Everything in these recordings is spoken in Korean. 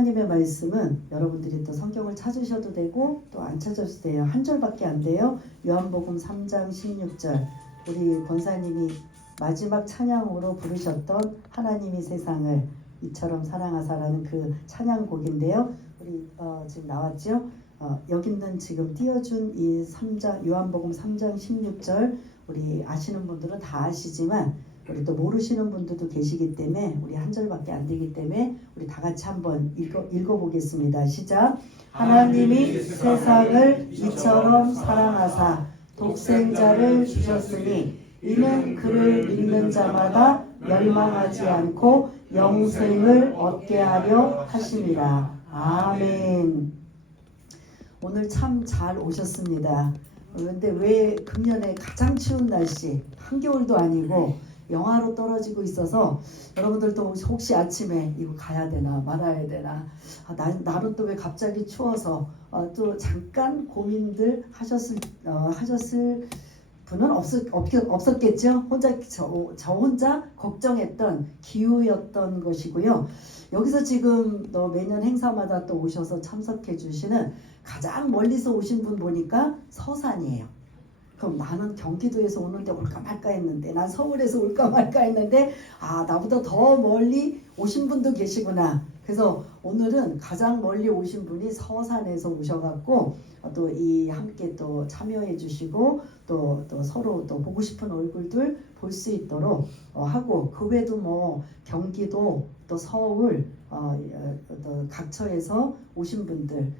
하나님의 말씀은 여러분들이 또 성경을 찾으셔도 되고 또 안 찾으셔도 돼요. 한 절밖에 안 돼요. 요한복음 3장 16절. 우리 권사님이 마지막 찬양으로 부르셨던 하나님이 세상을 이처럼 사랑하사라는 그 찬양곡인데요. 우리 지금 나왔죠? 여기 있는 지금 띄워준 이 3장 요한복음 3장 16절 우리 아시는 분들은 다 아시지만 우리 또 모르시는 분들도 계시기 때문에 우리 한 절밖에 안 되기 때문에 우리 다 같이 한번 읽어보겠습니다. 시작. 하나님이 세상을 이처럼 사랑하사 독생자를 주셨으니 이는 그를 믿는 자마다 멸망하지 않고 영생을 얻게 하려 하심이라. 아멘. 오늘 참 잘 오셨습니다. 그런데 왜 금년에 가장 추운 날씨, 한겨울도 아니고 영하로 떨어지고 있어서 여러분들도 혹시 아침에 이거 가야 되나 말아야 되나 나는 또 왜 갑자기 추워서 또 잠깐 고민들 하셨을 분은 없었겠죠. 저 혼자 걱정했던 기후였던 것이고요. 여기서 지금 또 매년 행사마다 또 오셔서 참석해 주시는 가장 멀리서 오신 분 보니까 서산이에요. 그럼 나는 경기도에서 오는데 올까 말까 했는데, 난 서울에서 올까 말까 했는데, 나보다 더 멀리 오신 분도 계시구나. 그래서 오늘은 가장 멀리 오신 분이 서산에서 오셔갖고 또 이 함께 또 참여해 주시고 또 서로 또 보고 싶은 얼굴들 볼 수 있도록 하고, 그 외에도 뭐 경기도 또 서울 또 각처에서 오신 분들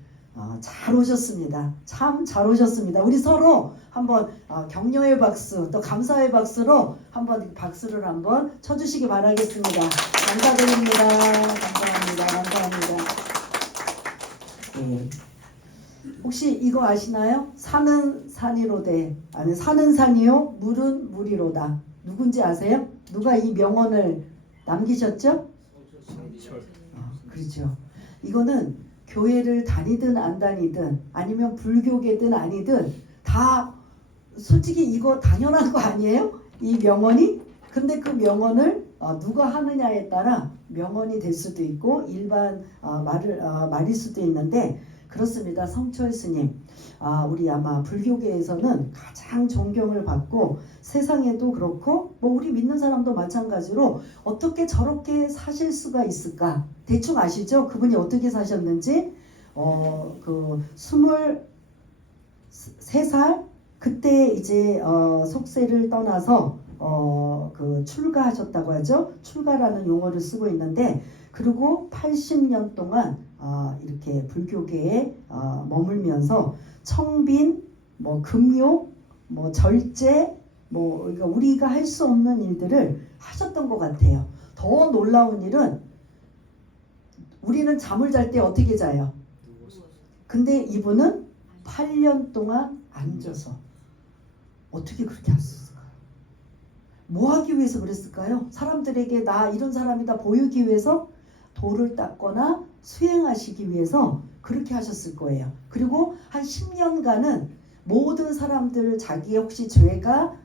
잘 오셨습니다. 참 잘 오셨습니다. 우리 서로 한번 격려의 박수 또 감사의 박수로 한번 박수를 한번 쳐주시기 바라겠습니다. 감사드립니다. 감사합니다. 네. 혹시 이거 아시나요? 산은 산이로되 아니 산은 산이요 물은 물이로다. 누군지 아세요? 누가 이 명언을 남기셨죠? 그렇죠. 이거는 교회를 다니든 안 다니든 아니면 불교계든 아니든 다 솔직히 이거 당연한 거 아니에요? 이 명언이? 근데 그 명언을 누가 하느냐에 따라 명언이 될 수도 있고 일반 말일 수도 있는데 그렇습니다. 성철 스님, 우리 아마 불교계에서는 가장 존경을 받고 세상에도 그렇고 뭐 우리 믿는 사람도 마찬가지로 어떻게 저렇게 사실 수가 있을까? 대충 아시죠? 그분이 어떻게 사셨는지. 그 23살 그때 이제 속세를 떠나서 그 출가하셨다고 하죠. 출가라는 용어를 쓰고 있는데 그리고 80년 동안 이렇게 불교계에 머물면서 청빈, 뭐 금욕, 뭐 절제, 뭐 그러니까 우리가 할 수 없는 일들을 하셨던 것 같아요. 더 놀라운 일은 우리는 잠을 잘 때 어떻게 자요? 근데 이분은 8년 동안 앉아서 어떻게 그렇게 하셨을까요? 뭐 하기 위해서 그랬을까요? 사람들에게 나 이런 사람이다 보이기 위해서 도를 닦거나 수행하시기 위해서 그렇게 하셨을 거예요. 그리고 한 10년간은 모든 사람들 자기의 혹시 죄가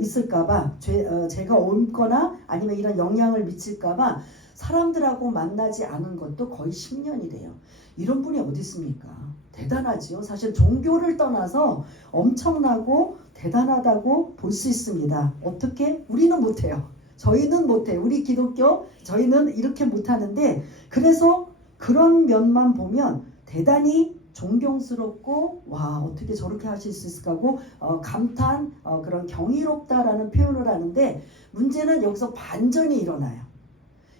있을까봐 죄가 옮거나 아니면 이런 영향을 미칠까봐 사람들하고 만나지 않은 것도 거의 10년이래요. 이런 분이 어디 있습니까? 대단하지요. 사실 종교를 떠나서 엄청나고 대단하다고 볼 수 있습니다. 어떻게? 우리는 못해요. 저희는 못해요. 우리 기독교 저희는 이렇게 못하는데 그래서 그런 면만 보면 대단히 존경스럽고 와 어떻게 저렇게 하실 수 있을까 하고 감탄 그런 경이롭다라는 표현을 하는데 문제는 여기서 반전이 일어나요.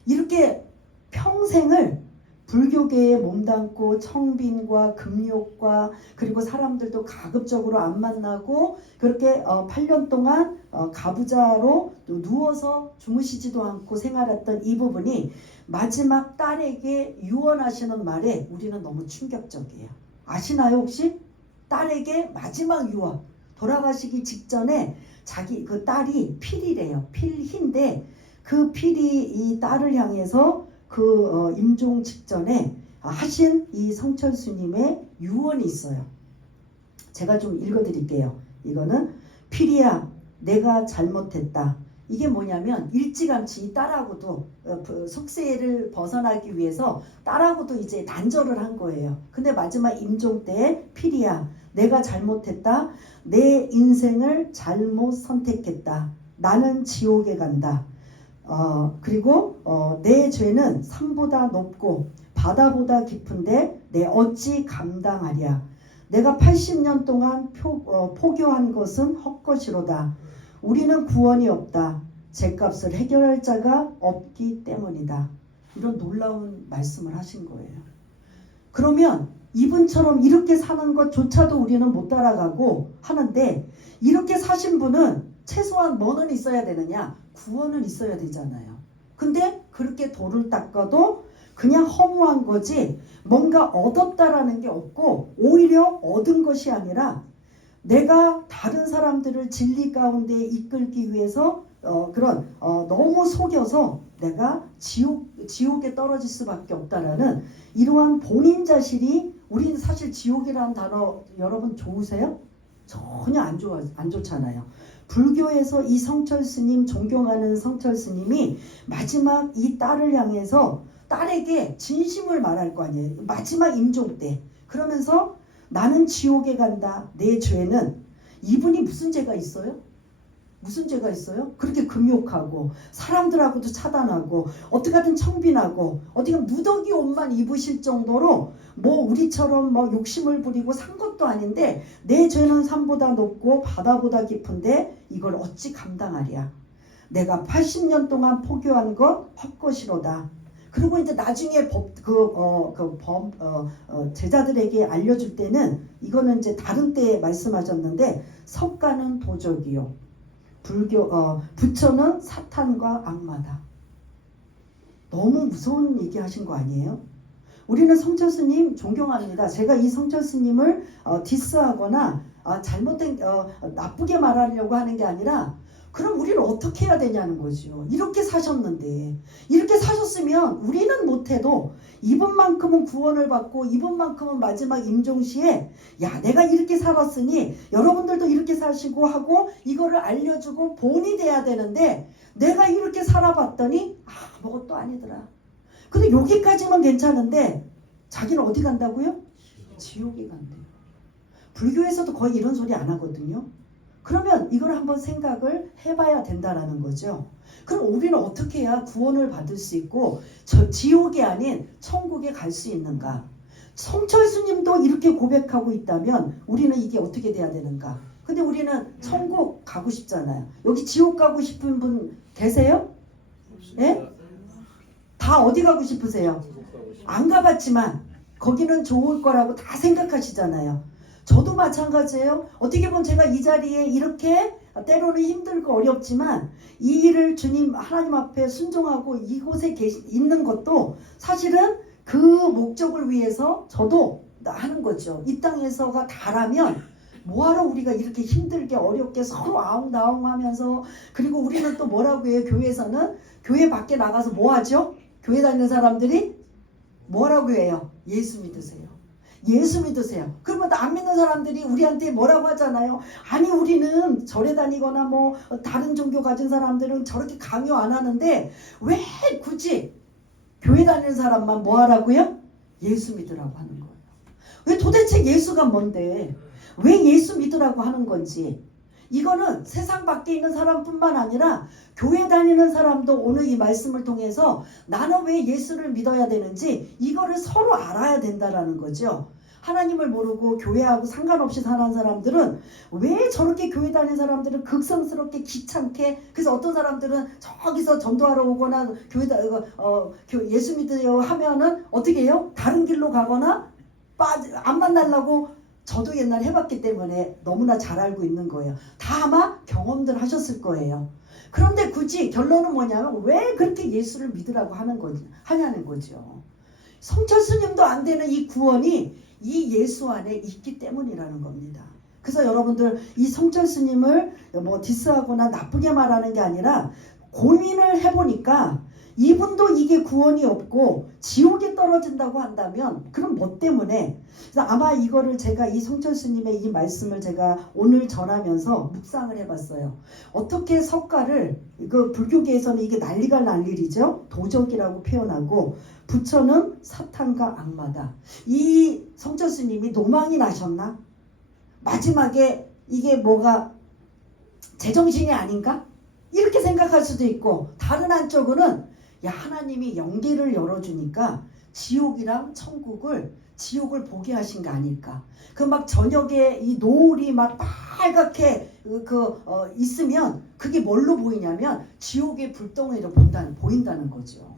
이렇게 평생을 불교계에 몸담고 청빈과 금욕과 그리고 사람들도 가급적으로 안 만나고 그렇게 8년 동안 가부좌로 누워서 주무시지도 않고 생활했던 이 부분이 마지막 딸에게 유언하시는 말에 우리는 너무 충격적이에요. 아시나요 혹시? 딸에게 마지막 유언 돌아가시기 직전에 자기 그 딸이 필이래요. 필인데 그 필이 이 딸을 향해서 그 임종 직전에 하신 이 성철 스님의 유언이 있어요. 제가 좀 읽어드릴게요. 이거는 필이야 내가 잘못했다. 이게 뭐냐면 일찌감치 이 딸하고도 속세를 벗어나기 위해서 딸하고도 이제 단절을 한 거예요. 근데 마지막 임종 때 피리야, 내가 잘못했다. 내 인생을 잘못 선택했다. 나는 지옥에 간다. 그리고 내 죄는 산보다 높고 바다보다 깊은데 내 어찌 감당하랴. 내가 80년 동안 포교한 것은 헛것이로다. 우리는 구원이 없다. 죗값을 해결할 자가 없기 때문이다. 이런 놀라운 말씀을 하신 거예요. 그러면 이분처럼 이렇게 사는 것조차도 우리는 못 따라가고 하는데, 이렇게 사신 분은 최소한 뭐는 있어야 되느냐? 구원은 있어야 되잖아요. 근데 그렇게 돌을 닦아도 그냥 허무한 거지 뭔가 얻었다라는 게 없고, 오히려 얻은 것이 아니라 내가 다른 사람들을 진리 가운데 이끌기 위해서 너무 속여서 내가 지옥에 떨어질 수밖에 없다라는 이러한 본인 자신이, 우리는 사실 지옥이라는 단어 여러분 좋으세요? 전혀 안 좋잖아요. 불교에서 이 성철 스님, 존경하는 성철 스님이 마지막 이 딸을 향해서 딸에게 진심을 말할 거 아니에요. 마지막 임종 때. 그러면서 나는 지옥에 간다. 내 죄는, 이분이 무슨 죄가 있어요? 무슨 죄가 있어요? 그렇게 금욕하고 사람들하고도 차단하고 어떻게든 청빈하고 어떻게 무더기 옷만 입으실 정도로 뭐 우리처럼 뭐 욕심을 부리고 산 것도 아닌데, 내 죄는 산보다 높고 바다보다 깊은데 이걸 어찌 감당하랴. 내가 80년 동안 포교한 것 헛것이로다. 그리고 이제 나중에 제자들에게 알려줄 때는, 이거는 이제 다른 때에 말씀하셨는데, 석가는 도적이요, 부처는 사탄과 악마다. 너무 무서운 얘기 하신 거 아니에요? 우리는 성철 스님 존경합니다. 제가 이 성철 스님을 디스하거나 잘못된 나쁘게 말하려고 하는 게 아니라, 그럼 우리는 어떻게 해야 되냐는 거죠. 이렇게 사셨는데, 이렇게 사셨으면 우리는 못해도 이분만큼은 구원을 받고 이분만큼은 마지막 임종시에 야, 내가 이렇게 살았으니 여러분들도 이렇게 사시고 하고 이거를 알려주고 본이 돼야 되는데, 내가 이렇게 살아봤더니 아무것도 아니더라. 근데 여기까지만 괜찮은데 자기는 어디 간다고요? 지옥에 간대요. 불교에서도 거의 이런 소리 안 하거든요. 그러면 이걸 한번 생각을 해봐야 된다라는 거죠. 그럼 우리는 어떻게 해야 구원을 받을 수 있고 지옥이 아닌 천국에 갈 수 있는가? 성철 스님도 이렇게 고백하고 있다면 우리는 이게 어떻게 돼야 되는가? 근데 우리는 천국 가고 싶잖아요. 여기 지옥 가고 싶은 분 계세요? 예? 다 어디 가고 싶으세요? 안 가봤지만 거기는 좋을 거라고 다 생각하시잖아요. 저도 마찬가지예요. 어떻게 보면 제가 이 자리에 이렇게 때로는 힘들고 어렵지만 이 일을 주님 하나님 앞에 순종하고 이곳에 있는 것도 사실은 그 목적을 위해서 저도 하는 거죠. 이 땅에서가 다라면 뭐하러 우리가 이렇게 힘들게 어렵게 서로 아웅다웅 하면서, 그리고 우리는 또 뭐라고 해요? 교회에서는 교회 밖에 나가서 뭐 하죠? 교회 다니는 사람들이 뭐라고 해요? 예수 믿으세요. 예수 믿으세요. 그러면 안 믿는 사람들이 우리한테 뭐라고 하잖아요. 아니 우리는 절에 다니거나 뭐 다른 종교 가진 사람들은 저렇게 강요 안 하는데 왜 굳이 교회 다니는 사람만 뭐 하라고요? 예수 믿으라고 하는 거예요. 왜 도대체 예수가 뭔데? 왜 예수 믿으라고 하는 건지. 이거는 세상 밖에 있는 사람뿐만 아니라 교회 다니는 사람도 오늘 이 말씀을 통해서 나는 왜 예수를 믿어야 되는지 이거를 서로 알아야 된다라는 거죠. 하나님을 모르고 교회하고 상관없이 사는 사람들은 왜 저렇게 교회 다니는 사람들은 극성스럽게 귀찮게, 그래서 어떤 사람들은 저기서 전도하러 오거나 예수 믿으려 하면은 어떻게 해요? 다른 길로 가거나 안 만나려고. 저도 옛날 해봤기 때문에 너무나 잘 알고 있는 거예요. 다 아마 경험들 하셨을 거예요. 그런데 굳이 결론은 뭐냐면 왜 그렇게 예수를 믿으라고 하냐는 거죠. 성철 스님도 안 되는 이 구원이 이 예수 안에 있기 때문이라는 겁니다. 그래서 여러분들 이 성철 스님을 뭐 디스하거나 나쁘게 말하는 게 아니라 고민을 해보니까 이분도 이게 구원이 없고 지옥에 떨어진다고 한다면 그럼 뭐 때문에? 그래서 아마 이거를 제가 이 성철스님의 이 말씀을 제가 오늘 전하면서 묵상을 해봤어요. 어떻게 석가를 그 불교계에서는 이게 난리가 날 일이죠. 도적이라고 표현하고 부처는 사탄과 악마다. 이 성철스님이 노망이 나셨나? 마지막에 이게 뭐가 제정신이 아닌가? 이렇게 생각할 수도 있고, 다른 한쪽으로는 야, 하나님이 영계를 열어주니까 지옥이랑 지옥을 보게 하신 거 아닐까. 그 막 저녁에 이 노을이 막 빨갛게 있으면 그게 뭘로 보이냐면 지옥의 불덩이로 보인다는 거죠.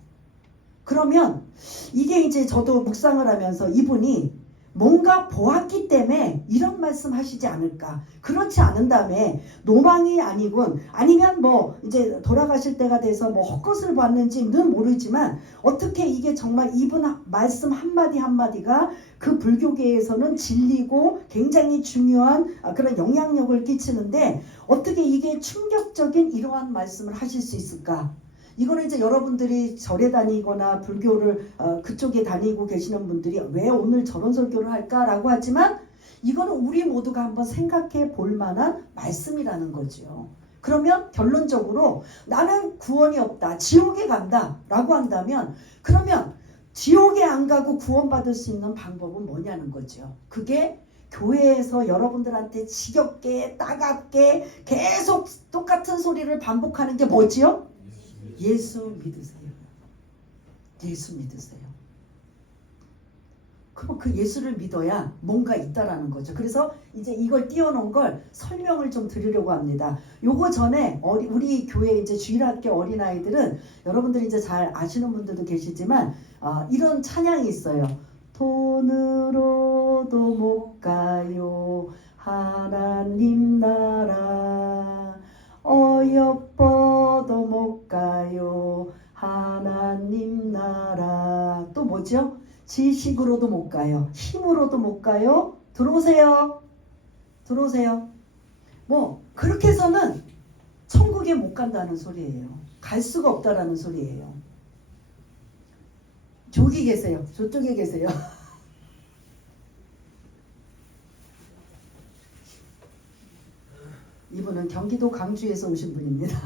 그러면 이게 이제 저도 묵상을 하면서 이분이 뭔가 보았기 때문에 이런 말씀 하시지 않을까. 그렇지 않은 다음에 노망이 아니군, 아니면 뭐 이제 돌아가실 때가 돼서 뭐 헛것을 봤는지는 모르지만 어떻게 이게 정말 이분 말씀 한마디 한마디가 그 불교계에서는 진리고 굉장히 중요한 그런 영향력을 끼치는데 어떻게 이게 충격적인 이러한 말씀을 하실 수 있을까? 이거는 이제 여러분들이 절에 다니거나 불교를 그쪽에 다니고 계시는 분들이 왜 오늘 저런 설교를 할까라고 하지만 이거는 우리 모두가 한번 생각해 볼 만한 말씀이라는 거죠. 그러면 결론적으로 나는 구원이 없다, 지옥에 간다 라고 한다면 그러면 지옥에 안 가고 구원받을 수 있는 방법은 뭐냐는 거죠. 그게 교회에서 여러분들한테 지겹게 따갑게 계속 똑같은 소리를 반복하는 게 뭐지요? 예수 믿으세요. 예수 믿으세요. 그럼 그 예수를 믿어야 뭔가 있다라는 거죠. 그래서 이제 이걸 띄워놓은 걸 설명을 좀 드리려고 합니다. 요거 전에 우리 교회 이제 주일학교 어린아이들은 여러분들이 이제 잘 아시는 분들도 계시지만 이런 찬양이 있어요. 돈으로도 못 가요 하나님 나라, 어여뻐도 못 가요 하나님 나라. 또 뭐죠? 지식으로도 못 가요, 힘으로도 못 가요. 들어오세요. 뭐 그렇게 해서는 천국에 못 간다는 소리예요. 갈 수가 없다라는 소리예요. 저기 계세요. 저쪽에 계세요. 이분은 경기도 광주에서 오신 분입니다.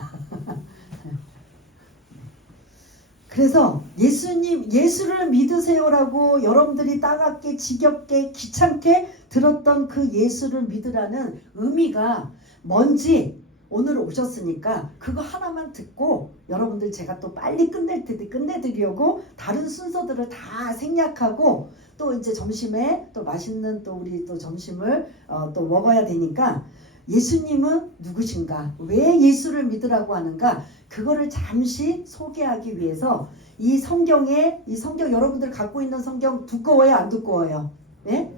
그래서 예수를 믿으세요라고 여러분들이 따갑게 지겹게 귀찮게 들었던 그 예수를 믿으라는 의미가 뭔지 오늘 오셨으니까 그거 하나만 듣고 여러분들 제가 또 빨리 끝내드리려고 다른 순서들을 다 생략하고 또 이제 점심에 또 맛있는 또 우리 또 점심을 또 먹어야 되니까 예수님은 누구신가? 왜 예수를 믿으라고 하는가? 그거를 잠시 소개하기 위해서 이 성경 여러분들 갖고 있는 성경 두꺼워요? 안 두꺼워요? 네?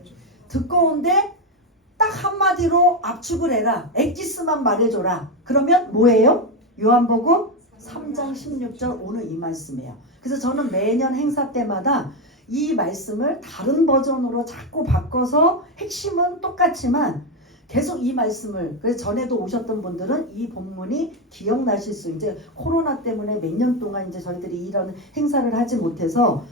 두꺼운데 딱 한마디로 압축을 해라. 엑기스만 말해줘라. 그러면 뭐예요? 요한복음 3장 16절 오늘 이 말씀이에요. 그래서 저는 매년 행사 때마다 이 말씀을 다른 버전으로 자꾸 바꿔서 핵심은 똑같지만 계속 이 말씀을, 그래서 전에도 오셨던 분들은 이 본문이 기억나실 수, 이제 코로나 때문에 몇 년 동안 이제 저희들이 이런 행사를 하지 못해서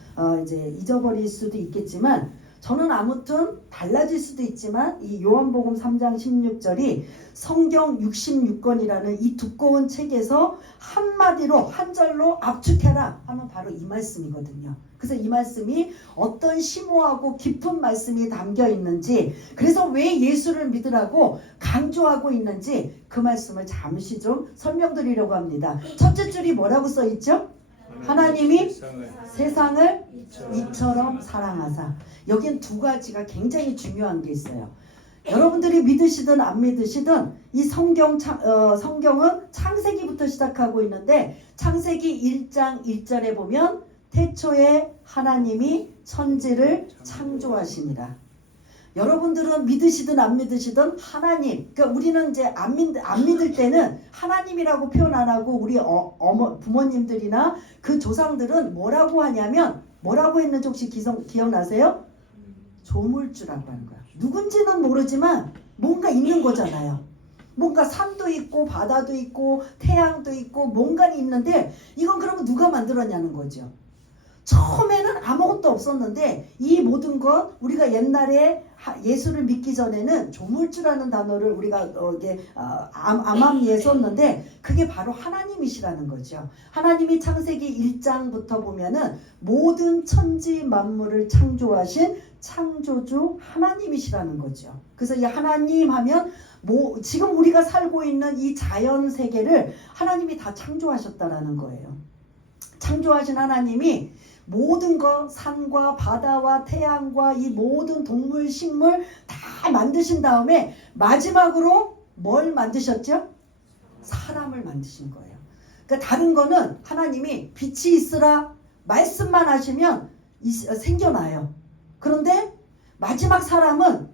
이제 잊어버릴 수도 있겠지만 저는 아무튼 달라질 수도 있지만 이 요한복음 3장 16절이 성경 66권이라는 이 두꺼운 책에서 한마디로 한 절로 압축해라 하면 바로 이 말씀이거든요. 그래서 이 말씀이 어떤 심오하고 깊은 말씀이 담겨 있는지, 그래서 왜 예수를 믿으라고 강조하고 있는지 그 말씀을 잠시 좀 설명드리려고 합니다. 첫째 줄이 뭐라고 써 있죠? 하나님이 세상을 이처럼 사랑하사. 여긴 두 가지가 굉장히 중요한 게 있어요. 여러분들이 믿으시든 안 믿으시든 이 성경은 창세기부터 시작하고 있는데 창세기 1장 1절에 보면 태초에 하나님이 천지를 창조하시니라. 여러분들은 믿으시든 안 믿으시든 하나님, 그러니까 우리는 이제 안 믿을 때는 하나님이라고 표현 안 하고 우리 부모님들이나 그 조상들은 뭐라고 하냐면 뭐라고 했는지 혹시 기억나세요? 조물주라고 하는 거야. 누군지는 모르지만 뭔가 있는 거잖아요. 뭔가 산도 있고 바다도 있고 태양도 있고 뭔가는 있는데 이건 그러면 누가 만들었냐는 거죠. 처음에는 아무것도 없었는데 이 모든 것 우리가 옛날에 예수를 믿기 전에는 조물주라는 단어를 우리가 암암리에 썼는데 그게 바로 하나님이시라는 거죠. 하나님이 창세기 1장부터 보면은 모든 천지 만물을 창조하신 창조주 하나님이시라는 거죠. 그래서 이 하나님 하면 지금 우리가 살고 있는 이 자연 세계를 하나님이 다 창조하셨다라는 거예요. 창조하신 하나님이 모든 것, 산과 바다와 태양과 이 모든 동물, 식물 다 만드신 다음에 마지막으로 뭘 만드셨죠? 사람을 만드신 거예요. 그러니까 다른 거는 하나님이 빛이 있으라 말씀만 하시면 생겨나요. 그런데 마지막 사람은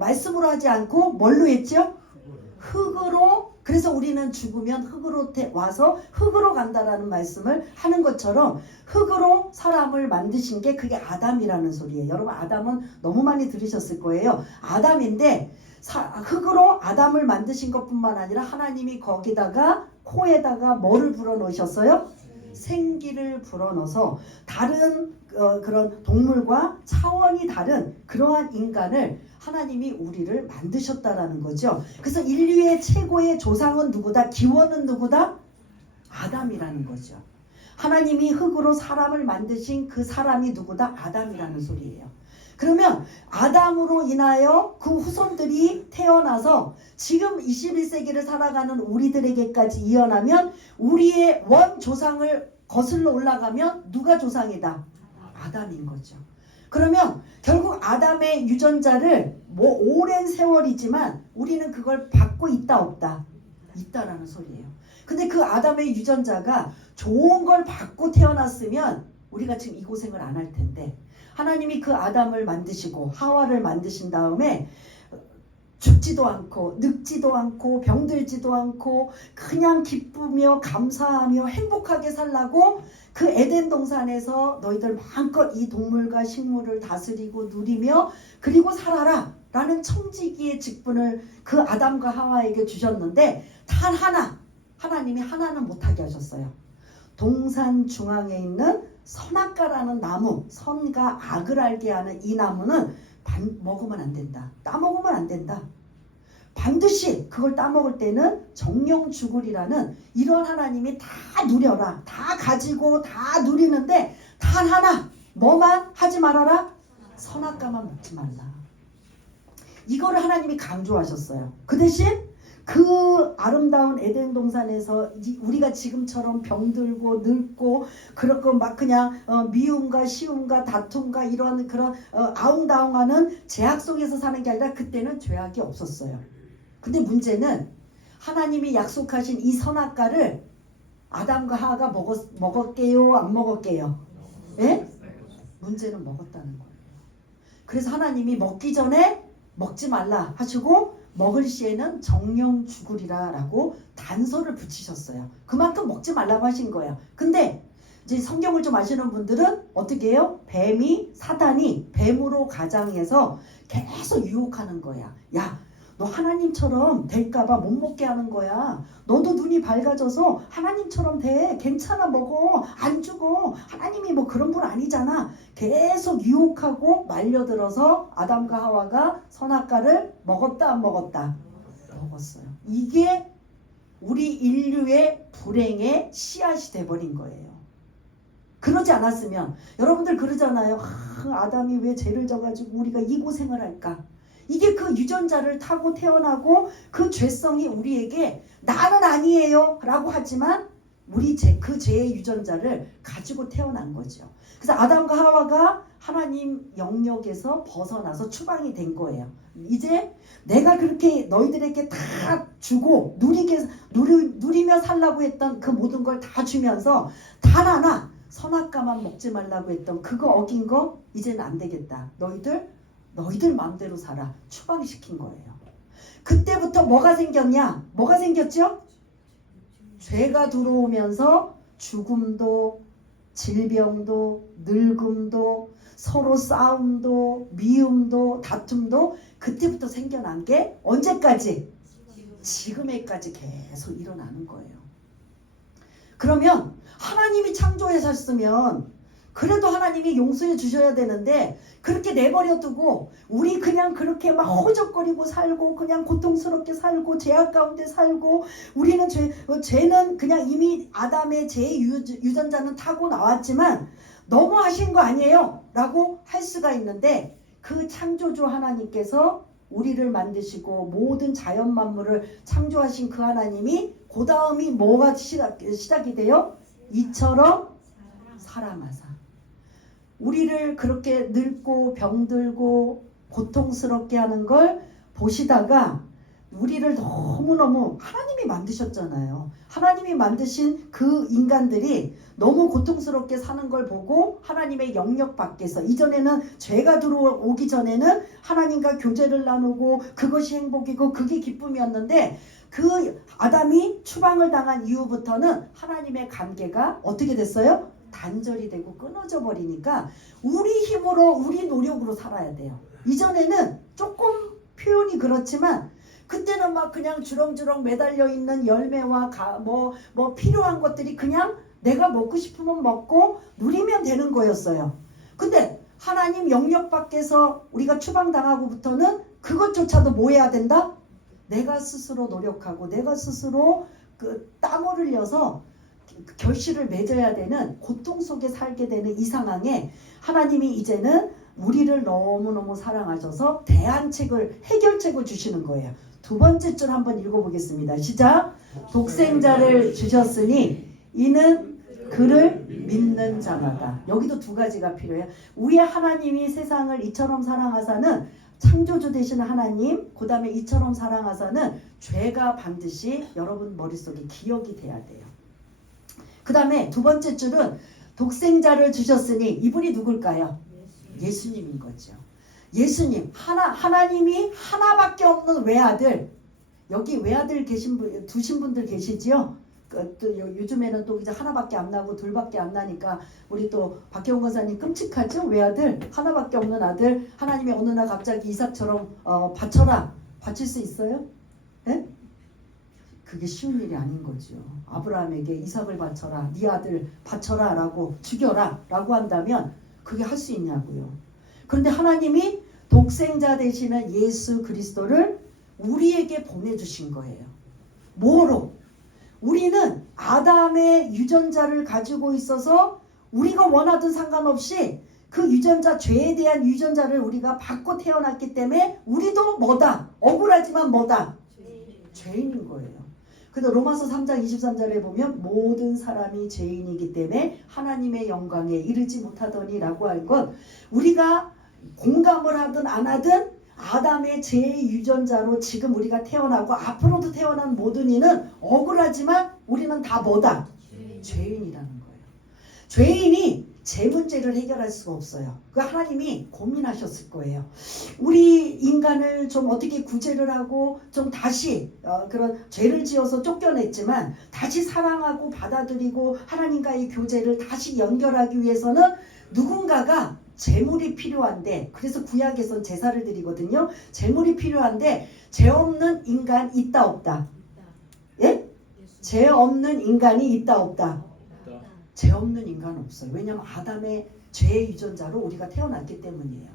말씀으로 하지 않고 뭘로 했죠? 흙으로. 그래서 우리는 죽으면 흙으로 와서 흙으로 간다라는 말씀을 하는 것처럼 흙으로 사람을 만드신 게 그게 아담이라는 소리예요. 여러분 아담은 너무 많이 들으셨을 거예요. 아담인데 흙으로 아담을 만드신 것뿐만 아니라 하나님이 거기다가 코에다가 뭐를 불어넣으셨어요? 생기를 불어넣어서 다른 그런 동물과 차원이 다른 그러한 인간을 하나님이 우리를 만드셨다라는 거죠. 그래서 인류의 최고의 조상은 누구다? 기원은 누구다? 아담이라는 거죠. 하나님이 흙으로 사람을 만드신 그 사람이 누구다? 아담이라는 소리예요. 그러면 아담으로 인하여 그 후손들이 태어나서 지금 21세기를 살아가는 우리들에게까지 이어나면 우리의 원 조상을 거슬러 올라가면 누가 조상이다? 아담인 거죠. 그러면 결국 아담의 유전자를 오랜 세월이지만 우리는 그걸 받고 있다 없다? 있다라는 소리예요. 근데 그 아담의 유전자가 좋은 걸 받고 태어났으면 우리가 지금 이 고생을 안 할 텐데 하나님이 그 아담을 만드시고 하와를 만드신 다음에 죽지도 않고 늙지도 않고 병들지도 않고 그냥 기쁘며 감사하며 행복하게 살라고 그 에덴 동산에서 너희들 마음껏 이 동물과 식물을 다스리고 누리며 그리고 살아라 라는 청지기의 직분을 그 아담과 하와에게 주셨는데 단 하나 하나님이 하나는 못하게 하셨어요. 동산 중앙에 있는 선악과라는 나무, 선과 악을 알게 하는 이 나무는 먹으면 안 된다. 따먹으면 안 된다. 반드시 그걸 따먹을 때는 정령 죽으리라는 이런 하나님이 다 누려라. 다 가지고 다 누리는데 단 하나 뭐만 하지 말아라? 선악과만 먹지 말라. 이거를 하나님이 강조하셨어요. 그 대신 그 아름다운 에덴 동산에서 우리가 지금처럼 병들고 늙고 그렇고 막 그냥 미움과 시움과 다툼과 이런 그런 아웅다웅하는 죄악 속에서 사는 게 아니라 그때는 죄악이 없었어요. 근데 문제는 하나님이 약속하신 이 선악과를 아담과 하와가 먹었게요? 안 먹었게요? 예? 문제는 먹었다는 거예요. 그래서 하나님이 먹기 전에 먹지 말라 하시고 먹을 시에는 정령 죽으리라 라고 단서를 붙이셨어요. 그만큼 먹지 말라고 하신 거예요. 근데 이제 성경을 좀 아시는 분들은 어떻게 해요? 사단이 뱀으로 가장해서 계속 유혹하는 거야. 야, 너 하나님처럼 될까봐 못 먹게 하는 거야. 너도 눈이 밝아져서 하나님처럼 돼. 괜찮아, 먹어. 안 죽어. 하나님이 뭐 그런 분 아니잖아. 계속 유혹하고 말려들어서 아담과 하와가 선악과를 먹었다 안 먹었다? 먹었어요. 이게 우리 인류의 불행의 씨앗이 돼버린 거예요. 그러지 않았으면 여러분들 그러잖아요. 아담이 왜 죄를 져가지고 우리가 이 고생을 할까? 이게 그 유전자를 타고 태어나고 그 죄성이 우리에게 나는 아니에요 라고 하지만 그 죄의 유전자를 가지고 태어난 거죠. 그래서 아담과 하와가 하나님 영역에서 벗어나서 추방이 된 거예요. 이제 내가 그렇게 너희들에게 다 주고 누리며 살라고 했던 그 모든 걸 다 주면서 단 하나 선악과만 먹지 말라고 했던 그거 어긴 거 이제는 안 되겠다. 너희들 마음대로 살아. 추방시킨 거예요. 그때부터 뭐가 생겼냐? 뭐가 생겼죠? 죄가 들어오면서 죽음도 질병도 늙음도 서로 싸움도 미움도 다툼도 그때부터 생겨난 게 언제까지? 지금에까지 계속 일어나는 거예요. 그러면 하나님이 창조하셨으면 그래도 하나님이 용서해 주셔야 되는데 그렇게 내버려 두고 우리 그냥 그렇게 막 허적거리고 살고 그냥 고통스럽게 살고 죄악 가운데 살고 우리는 죄는 그냥 이미 아담의 죄의 유전자는 타고 나왔지만 너무 하신 거 아니에요? 라고 할 수가 있는데 그 창조주 하나님께서 우리를 만드시고 모든 자연 만물을 창조하신 그 하나님이 그 다음이 뭐가 시작이 돼요? 이처럼 사랑하사. 우리를 그렇게 늙고 병들고 고통스럽게 하는 걸 보시다가 우리를 너무너무 하나님이 만드셨잖아요. 하나님이 만드신 그 인간들이 너무 고통스럽게 사는 걸 보고 하나님의 영역 밖에서 이전에는 죄가 들어오기 전에는 하나님과 교제를 나누고 그것이 행복이고 그게 기쁨이었는데 그 아담이 추방을 당한 이후부터는 하나님의 관계가 어떻게 됐어요? 단절이 되고 끊어져 버리니까 우리 힘으로 우리 노력으로 살아야 돼요. 이전에는 조금 표현이 그렇지만 그때는 막 그냥 주렁주렁 매달려 있는 열매와 뭐 필요한 것들이 그냥 내가 먹고 싶으면 먹고 누리면 되는 거였어요. 근데 하나님 영역 밖에서 우리가 추방당하고부터는 그것조차도 뭐 해야 된다? 내가 스스로 노력하고 내가 스스로 그 땀을 흘려서 결실을 맺어야 되는 고통 속에 살게 되는 이 상황에 하나님이 이제는 우리를 너무너무 사랑하셔서 대안책을 해결책을 주시는 거예요. 두 번째 줄 한번 읽어보겠습니다. 시작. 독생자를 주셨으니 이는 그를 믿는 자마다. 여기도 두 가지가 필요해요. 위에 하나님이 세상을 이처럼 사랑하사는 창조주 되시는 하나님, 그 다음에 이처럼 사랑하사는 죄가 반드시 여러분 머릿속에 기억이 돼야 돼요. 그 다음에 두 번째 줄은 독생자를 주셨으니 이분이 누굴까요? 예수님인 거죠. 예수님, 하나님이 하나밖에 없는 외아들. 여기 외아들 두신 분들 계시지요? 또 요즘에는 또 이제 하나밖에 안 나고 둘밖에 안 나니까 우리 또 박혜원 권사님 끔찍하죠? 외아들 하나밖에 없는 아들 하나님이 어느 날 갑자기 이삭처럼 바쳐라. 바칠 수 있어요? 네? 그게 쉬운 일이 아닌 거죠. 아브라함에게 이삭을 바쳐라, 네 아들 바쳐라 라고 죽여라 라고 한다면 그게 할 수 있냐고요. 그런데 하나님이 독생자 되시는 예수 그리스도를 우리에게 보내주신 거예요. 뭐로? 우리는 아담의 유전자를 가지고 있어서 우리가 원하든 상관없이 그 유전자, 죄에 대한 유전자를 우리가 받고 태어났기 때문에 우리도 뭐다? 억울하지만 뭐다? 죄인인 거예요. 그래서 로마서 3장 23절에 보면 모든 사람이 죄인이기 때문에 하나님의 영광에 이르지 못하더니 라고 할 것, 우리가 공감을 하든 안 하든 아담의 죄의 유전자로 지금 우리가 태어나고 앞으로도 태어난 모든 이는 억울하지만 우리는 다 뭐다? 죄인이라는 거예요. 죄인이 제 문제를 해결할 수가 없어요. 그 하나님이 고민하셨을 거예요. 우리 인간을 좀 어떻게 구제를 하고 좀 다시 그런 죄를 지어서 쫓겨냈지만 다시 사랑하고 받아들이고 하나님과의 교제를 다시 연결하기 위해서는 누군가가 제물이 필요한데, 그래서 구약에선 제사를 드리거든요. 제물이 필요한데 죄 없는 인간 있다 없다? 예? 죄 없는 인간이 있다 없다? 죄 없는 인간은 없어요. 왜냐하면 아담의 죄의 유전자로 우리가 태어났기 때문이에요.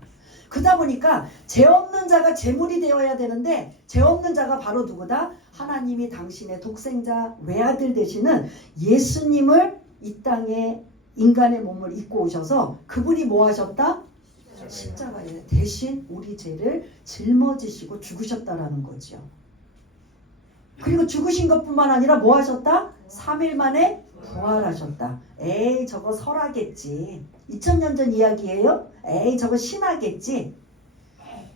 그러다 보니까 죄 없는 자가 제물이 되어야 되는데 죄 없는 자가 바로 누구다? 하나님이 당신의 독생자 외아들 되시는 예수님을 이 땅에 인간의 몸을 입고 오셔서 그분이 뭐 하셨다? 십자가에 대신 우리 죄를 짊어지시고 죽으셨다라는 거죠. 그리고 죽으신 것뿐만 아니라 뭐 하셨다? 3일 만에 부활하셨다. 에이 저거 설하겠지. 2000년 전 이야기예요. 에이 저거 신하겠지.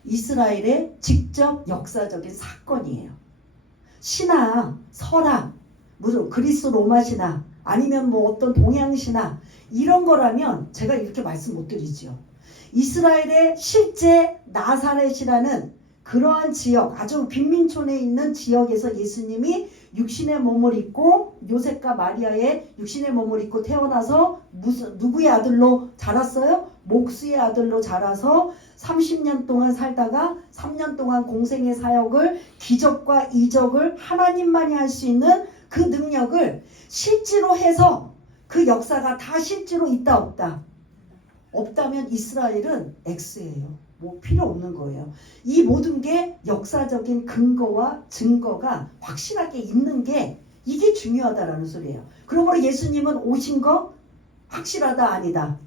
이스라엘의 직접 역사적인 사건이에요. 신하, 설하, 무슨 그리스 로마 신하 아니면 뭐 어떤 동양 신하 이런 거라면 제가 이렇게 말씀 못 드리죠. 이스라엘의 실제 나사렛이라는 그러한 지역, 아주 빈민촌에 있는 지역에서 예수님이 육신의 몸을 입고 요셉과 마리아의 육신의 몸을 입고 태어나서 누구의 아들로 자랐어요? 목수의 아들로 자라서 30년 동안 살다가 3년 동안 공생의 사역을 기적과 이적을 하나님만이 할 수 있는 그 능력을 실제로 해서 그 역사가 다 실제로 있다 없다? 없다면 이스라엘은 X예요. 뭐 필요 없는 거예요. 이 모든 게 역사적인 근거와 증거가 확실하게 있는 게 이게 중요하다라는 소리예요. 그러므로 예수님은 오신 거 확실하다 아니다?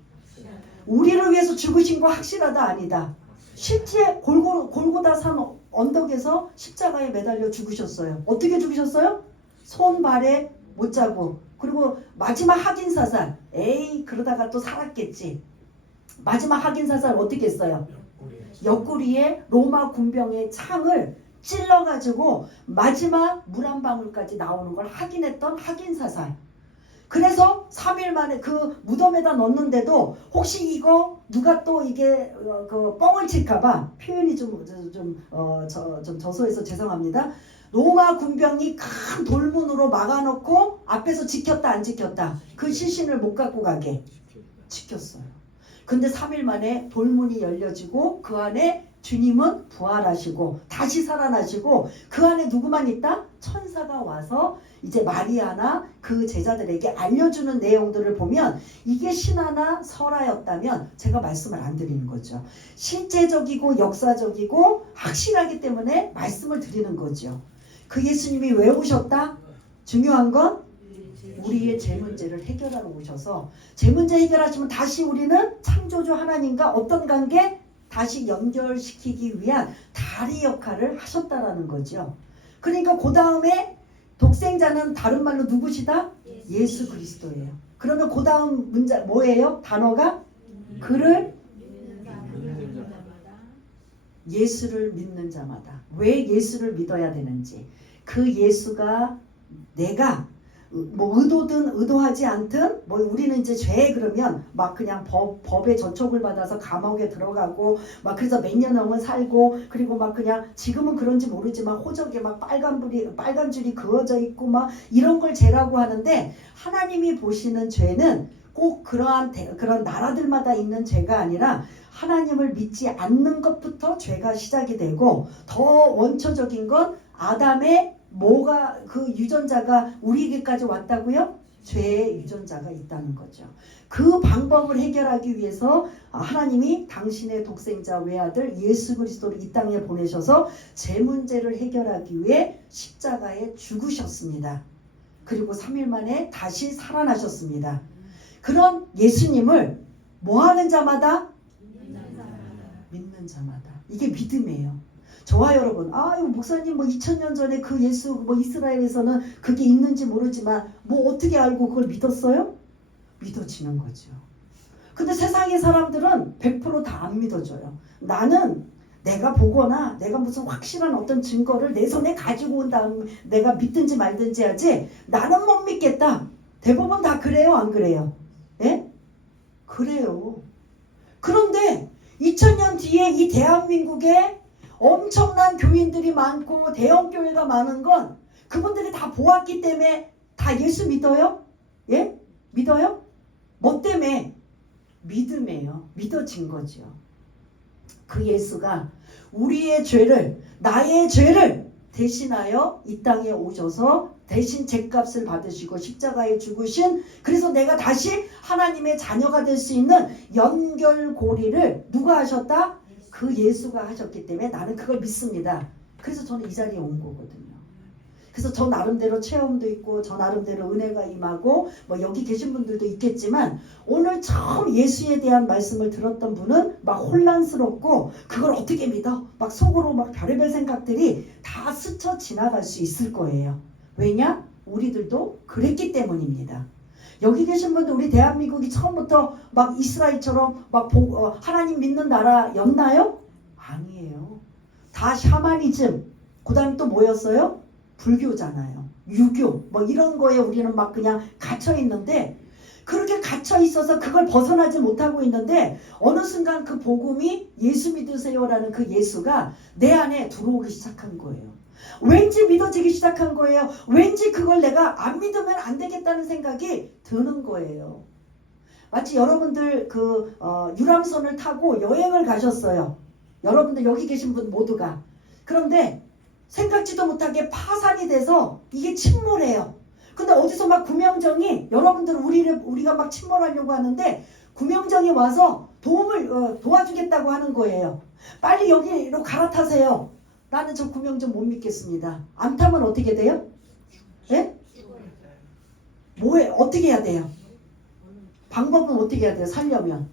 우리를 위해서 죽으신 거 확실하다 아니다? 실제 골고다 산 언덕에서 십자가에 매달려 죽으셨어요. 어떻게 죽으셨어요? 손 발에 못 자고 그리고 마지막 확인사살 에이 그러다가 또 살았겠지. 마지막 확인사살 어떻게 했어요? 옆구리에 로마 군병의 창을 찔러가지고 마지막 물 한 방울까지 나오는 걸 확인했던 확인사살. 그래서 3일 만에 그 무덤에다 넣었는데도 혹시 이거 누가 또 이게 그 뻥을 칠까봐 표현이 좀 저소해서 죄송합니다. 로마 군병이 큰 돌문으로 막아놓고 앞에서 지켰다 안 지켰다? 그 시신을 못 갖고 가게 지켰어요. 근데 3일 만에 돌문이 열려지고 그 안에 주님은 부활하시고 다시 살아나시고 그 안에 누구만 있다? 천사가 와서 이제 마리아나 그 제자들에게 알려주는 내용들을 보면 이게 신화나 설화였다면 제가 말씀을 안 드리는 거죠. 실제적이고 역사적이고 확실하기 때문에 말씀을 드리는 거죠. 그 예수님이 왜 오셨다? 중요한 건 우리의 죄 문제를 해결하러 오셔서 죄 문제 해결하시면 다시 우리는 창조주 하나님과 어떤 관계? 다시 연결시키기 위한 다리 역할을 하셨다라는 거죠. 그러니까 그 다음에 독생자는 다른 말로 누구시다? 예수 그리스도예요. 그러면 그 다음 문제 뭐예요? 단어가 그를 예수를 믿는 자마다. 왜 예수를 믿어야 되는지. 그 예수가 내가 뭐 의도든 의도하지 않든 뭐 우리는 이제 죄 그러면 막 그냥 법의 저촉을 받아서 감옥에 들어가고 막 그래서 몇 년을 살고 그리고 막 그냥 지금은 그런지 모르지만 호적에 막 빨간 줄이 그어져 있고 막 이런 걸 죄라고 하는데 하나님이 보시는 죄는 꼭 그런 나라들마다 있는 죄가 아니라 하나님을 믿지 않는 것부터 죄가 시작이 되고 더 원초적인 건 아담의 뭐가 그 유전자가 우리에게까지 왔다고요? 죄의 유전자가 있다는 거죠. 그 방법을 해결하기 위해서 하나님이 당신의 독생자 외아들 예수 그리스도를 이 땅에 보내셔서 죄 문제를 해결하기 위해 십자가에 죽으셨습니다. 그리고 3일 만에 다시 살아나셨습니다. 그런 예수님을 뭐하는 자마다? 믿는 자마다. 이게 믿음이에요. 저와 여러분, 목사님 2000년 전에 그 예수 이스라엘에서는 그게 있는지 모르지만 뭐 어떻게 알고 그걸 믿었어요? 믿어지는 거죠. 근데 세상의 사람들은 100% 다 안 믿어져요. 나는 내가 보거나 내가 무슨 확실한 어떤 증거를 내 손에 가지고 온 다음 내가 믿든지 말든지 하지 나는 못 믿겠다. 대부분 다 그래요, 안 그래요? 예? 그래요. 그런데 2000년 뒤에 이 대한민국에 엄청난 교인들이 많고 대형교회가 많은 건 그분들이 다 보았기 때문에 다 예수 믿어요? 예? 믿어요? 뭐 때문에? 믿음이에요. 믿어진 거죠. 그 예수가 우리의 죄를 나의 죄를 대신하여 이 땅에 오셔서 대신 죗값을 받으시고 십자가에 죽으신 그래서 내가 다시 하나님의 자녀가 될 수 있는 연결고리를 누가 하셨다? 그 예수가 하셨기 때문에 나는 그걸 믿습니다. 그래서 저는 이 자리에 온 거거든요. 그래서 저 나름대로 체험도 있고 저 나름대로 은혜가 임하고 뭐 여기 계신 분들도 있겠지만 오늘 처음 예수에 대한 말씀을 들었던 분은 막 혼란스럽고 그걸 어떻게 믿어? 막 속으로 막 별의별 생각들이 다 스쳐 지나갈 수 있을 거예요. 왜냐? 우리들도 그랬기 때문입니다. 여기 계신 분들 우리 대한민국이 처음부터 막 이스라엘처럼 막 하나님 믿는 나라였나요? 아니에요. 다 샤머니즘 그 다음에 또 뭐였어요? 불교잖아요. 유교 뭐 이런 거에 우리는 막 그냥 갇혀 있는데 그렇게 갇혀 있어서 그걸 벗어나지 못하고 있는데 어느 순간 그 복음이 예수 믿으세요라는 그 예수가 내 안에 들어오기 시작한 거예요. 왠지 믿어지기 시작한 거예요. 왠지 그걸 내가 안 믿으면 안 되겠다는 생각이 드는 거예요. 마치 여러분들 유람선을 타고 여행을 가셨어요. 여러분들 여기 계신 분 모두가. 그런데 생각지도 못하게 파산이 돼서 이게 침몰해요. 근데 어디서 막 구명정이 여러분들 우리가 막 침몰하려고 하는데 구명정이 와서 도와주겠다고 하는 거예요. 빨리 여기로 갈아타세요. 나는 저 구명정 못 믿겠습니다. 안 타면 어떻게 돼요? 예? 어떻게 해야 돼요? 방법은 어떻게 해야 돼요? 살려면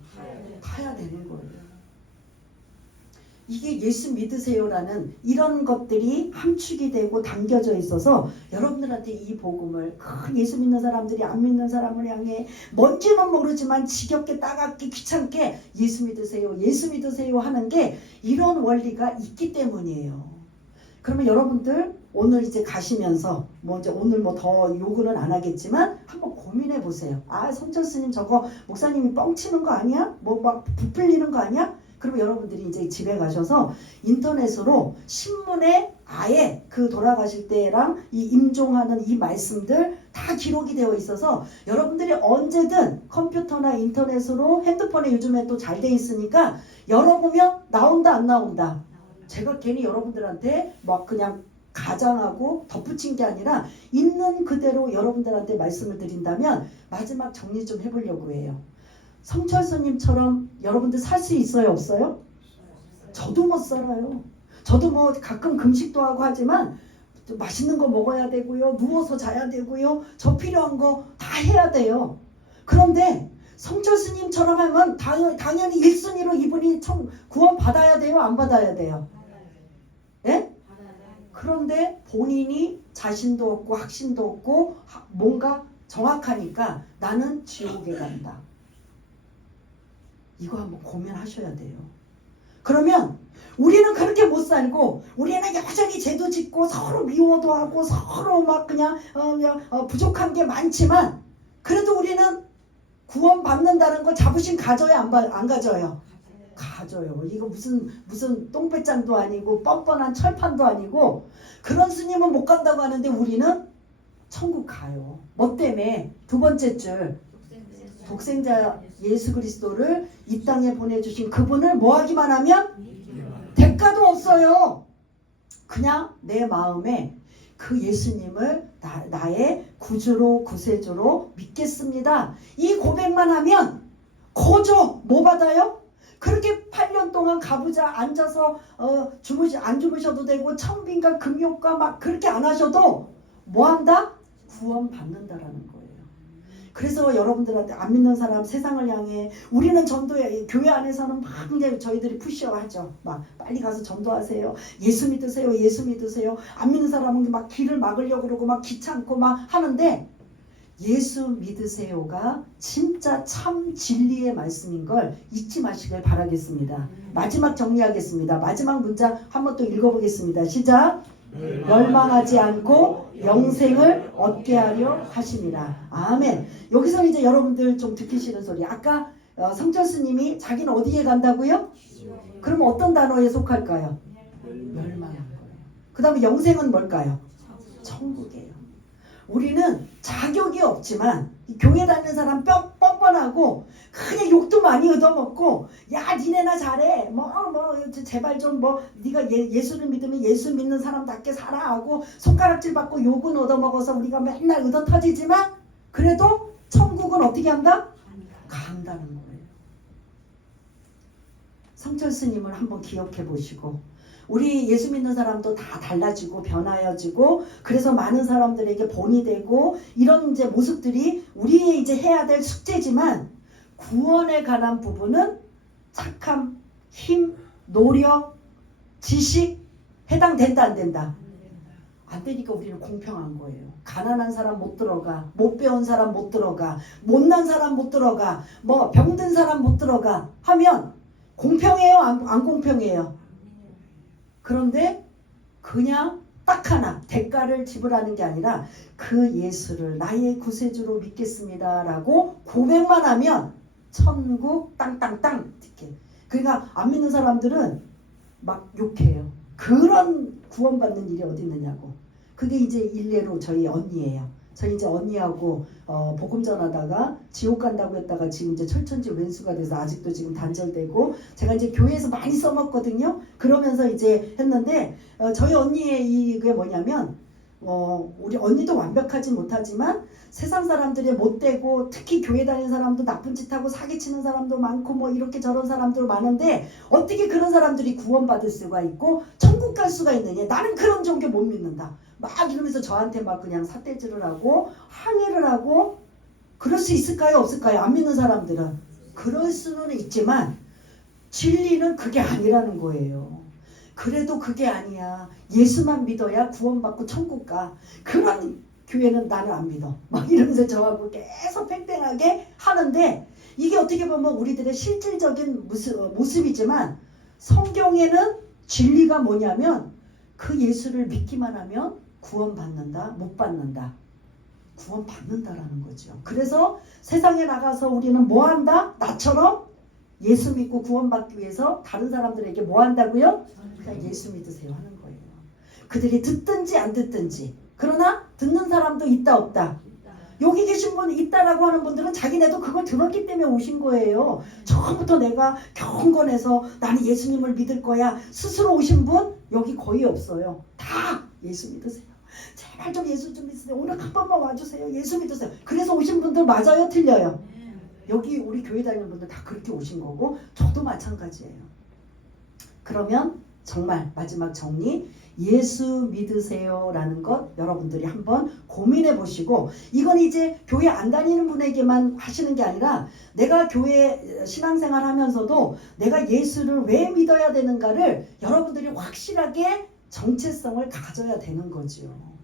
타야 되는 거예요. 이게 예수 믿으세요라는 이런 것들이 함축이 되고 담겨져 있어서 여러분들한테 이 복음을 예수 믿는 사람들이 안 믿는 사람을 향해 뭔지는 모르지만 지겹게 따갑게 귀찮게 예수 믿으세요 하는 게 이런 원리가 있기 때문이에요. 그러면 여러분들 오늘 이제 가시면서 오늘 더 요구는 안 하겠지만 한번 고민해 보세요. 성철 스님 저거 목사님이 뻥치는 거 아니야? 막 부풀리는 거 아니야? 그럼 여러분들이 이제 집에 가셔서 인터넷으로 신문에 아예 그 돌아가실 때랑 이 임종하는 이 말씀들 다 기록이 되어 있어서 여러분들이 언제든 컴퓨터나 인터넷으로 핸드폰에 요즘에 또 잘 돼 있으니까 열어보면 나온다 안 나온다. 제가 괜히 여러분들한테 막 그냥 가장하고 덧붙인 게 아니라 있는 그대로 여러분들한테 말씀을 드린다면 마지막 정리 좀 해보려고 해요. 성철 스님처럼 여러분들 살 수 있어요? 없어요? 저도 못 살아요. 저도 가끔 금식도 하고 하지만 맛있는 거 먹어야 되고요. 누워서 자야 되고요. 저 필요한 거 다 해야 돼요. 그런데 성철 스님처럼 하면 당연히 1순위로 이분이 구원 받아야 돼요? 안 받아야 돼요? 예? 그런데 본인이 자신도 없고 확신도 없고 뭔가 정확하니까 나는 지옥에 간다. 이거 한번 고민하셔야 돼요. 그러면 우리는 그렇게 못 살고 우리는 여전히 죄도 짓고 서로 미워도 하고 서로 막 그냥 부족한 게 많지만 그래도 우리는 구원 받는다는 거 자부심 가져요? 안 가져요? 가져요. 이거 무슨 똥배짱도 아니고 뻔뻔한 철판도 아니고 그런 스님은 못 간다고 하는데 우리는 천국 가요. 뭐 때문에? 두 번째 줄 독생자 예수 그리스도를 이 땅에 보내주신 그분을 뭐 하기만 하면 대가도 없어요. 그냥 내 마음에 그 예수님을 나의 구주로 구세주로 믿겠습니다. 이 고백만 하면 거저 뭐 받아요? 그렇게 8년 동안 가부좌 앉아서 안 주무셔도 되고 청빈과 금욕과 막 그렇게 안 하셔도 뭐 한다? 구원 받는다라는 거예요. 그래서 여러분들한테 안 믿는 사람 세상을 향해 우리는 전도해 교회 안에서는 막 이제 저희들이 푸시하죠. 막 빨리 가서 전도하세요. 예수 믿으세요. 예수 믿으세요. 안 믿는 사람은 막 길을 막으려고 그러고 막 귀찮고 막 하는데 예수 믿으세요가 진짜 참 진리의 말씀인 걸 잊지 마시길 바라겠습니다. 마지막 정리하겠습니다. 마지막 문장 한번 또 읽어보겠습니다. 시작. 멸망하지 않고 영생을 얻게 하려 하심이라. 아멘. 여기서 이제 여러분들 좀 듣기 싫은 소리. 아까 성철 스님이 자기는 어디에 간다고요? 그러면 어떤 단어에 속할까요? 멸망한 거예요. 그 다음에 영생은 뭘까요? 천국이에요. 우리는 자격이 없지만 교회 다니는 사람 뻔뻔하고 그냥 욕도 많이 얻어먹고 야 니네나 잘해 제발 좀 네가 예수를 믿으면 예수 믿는 사람답게 살아 하고 손가락질 받고 욕은 얻어먹어서 우리가 맨날 얻어 터지지만 그래도 천국은 어떻게 한다? 간다는 거예요. 성철 스님을 한번 기억해 보시고 우리 예수 믿는 사람도 다 달라지고 변화여지고 그래서 많은 사람들에게 본이 되고 이런 이제 모습들이 우리의 이제 해야 될 숙제지만 구원에 관한 부분은 착함, 힘, 노력, 지식 해당된다 안 된다? 안 되니까 우리는 공평한 거예요. 가난한 사람 못 들어가, 못 배운 사람 못 들어가, 못난 사람 못 들어가, 병든 사람 못 들어가 하면 공평해요? 안 공평해요? 그런데 그냥 딱 하나 대가를 지불하는 게 아니라 그 예수를 나의 구세주로 믿겠습니다 라고 고백만 하면 천국 땅땅땅 이렇게. 그러니까 안 믿는 사람들은 막 욕해요. 그런 구원받는 일이 어디 있느냐고. 그게 이제 일례로 저희 언니예요. 저 이제 언니하고 복음 전하다가 지옥 간다고 했다가 지금 이제 철천지 왼수가 돼서 아직도 지금 단절되고, 제가 이제 교회에서 많이 써먹거든요. 그러면서 이제 했는데 저희 언니의 이게 뭐냐면 우리 언니도 완벽하지 못하지만 세상 사람들이 못되고 특히 교회 다니는 사람도 나쁜 짓 하고 사기치는 사람도 많고 뭐 이렇게 저런 사람들 많은데 어떻게 그런 사람들이 구원받을 수가 있고 천국 갈 수가 있느냐. 나는 그런 종교 못 믿는다. 막 이러면서 저한테 막 그냥 삿대질을 하고 항의를 하고, 그럴 수 있을까요 없을까요? 안 믿는 사람들은 그럴 수는 있지만 진리는 그게 아니라는 거예요. 그래도 그게 아니야. 예수만 믿어야 구원받고 천국 가. 그런 교회는 나는 안 믿어. 막 이러면서 저하고 계속 팽팽하게 하는데, 이게 어떻게 보면 우리들의 실질적인 모습이지만 성경에는 진리가 뭐냐면 그 예수를 믿기만 하면 구원받는다, 못 받는다. 구원받는다라는 거죠. 그래서 세상에 나가서 우리는 뭐 한다? 나처럼 예수 믿고 구원받기 위해서 다른 사람들에게 뭐 한다고요? 그냥 예수 믿으세요 하는 거예요. 그들이 듣든지 안 듣든지. 그러나 듣는 사람도 있다 없다. 여기 계신 분 있다라고 하는 분들은 자기네도 그걸 들었기 때문에 오신 거예요. 처음부터 내가 경건해서 나는 예수님을 믿을 거야 스스로 오신 분 여기 거의 없어요. 다 예수 믿으세요. 제발 좀 예수 좀 믿으세요. 오늘 한 번만 와주세요. 예수 믿으세요. 그래서 오신 분들 맞아요? 틀려요? 여기 우리 교회 다니는 분들 다 그렇게 오신 거고 저도 마찬가지예요. 그러면 정말 마지막 정리, 예수 믿으세요 라는 것 여러분들이 한번 고민해 보시고, 이건 이제 교회 안 다니는 분에게만 하시는 게 아니라 내가 교회 신앙생활 하면서도 내가 예수를 왜 믿어야 되는가를 여러분들이 확실하게 정체성을 가져야 되는 거죠.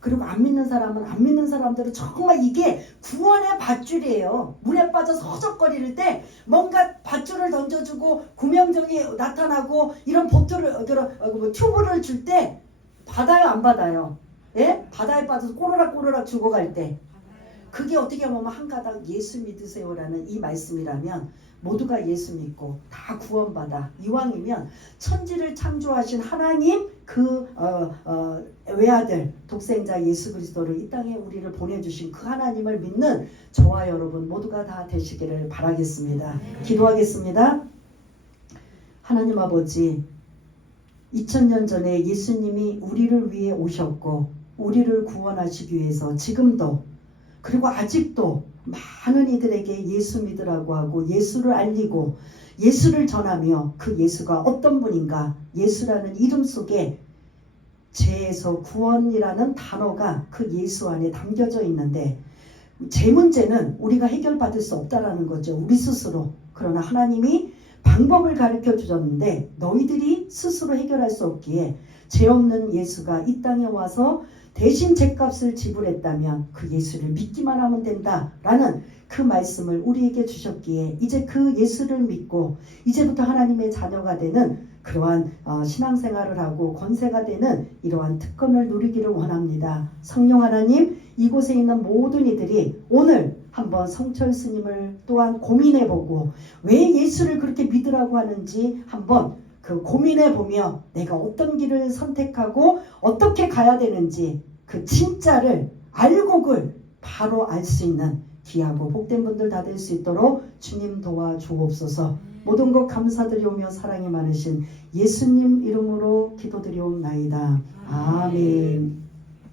그리고 안 믿는 사람은 안 믿는 사람들은 정말 이게 구원의 밧줄이에요. 물에 빠져서 허적거릴 때 뭔가 밧줄을 던져주고 구명정이 나타나고 이런 보트를 튜브를 줄 때 받아요 안 받아요? 예? 바다에 빠져서 꼬르락꼬르락 죽어갈 때 그게 어떻게 보면 한 가닥 예수 믿으세요라는 이 말씀이라면 모두가 예수 믿고 다 구원받아 이왕이면 천지를 창조하신 하나님 그 외아들 독생자 예수 그리스도를 이 땅에 우리를 보내주신 그 하나님을 믿는 저와 여러분 모두가 다 되시기를 바라겠습니다. 기도하겠습니다. 하나님 아버지, 2000년 전에 예수님이 우리를 위해 오셨고 우리를 구원하시기 위해서 지금도 그리고 아직도 많은 이들에게 예수 믿으라고 하고 예수를 알리고 예수를 전하며 그 예수가 어떤 분인가, 예수라는 이름 속에 죄에서 구원이라는 단어가 그 예수 안에 담겨져 있는데 제 문제는 우리가 해결받을 수 없다라는 거죠. 우리 스스로. 그러나 하나님이 방법을 가르쳐 주셨는데 너희들이 스스로 해결할 수 없기에 죄 없는 예수가 이 땅에 와서 대신 죄값을 지불했다면 그 예수를 믿기만 하면 된다라는 그 말씀을 우리에게 주셨기에 이제 그 예수를 믿고 이제부터 하나님의 자녀가 되는 그러한 신앙생활을 하고 권세가 되는 이러한 특권을 누리기를 원합니다. 성령 하나님, 이곳에 있는 모든 이들이 오늘 한번 성철 스님을 또한 고민해보고 왜 예수를 그렇게 믿으라고 하는지 한번 그 고민해보며 내가 어떤 길을 선택하고 어떻게 가야 되는지 그 진짜를 알곡을 바로 알 수 있는 귀하고 복된 분들 다 될 수 있도록 주님 도와주옵소서. 모든 것 감사드리오며 사랑이 많으신 예수님 이름으로 기도드리옵나이다. 아멘.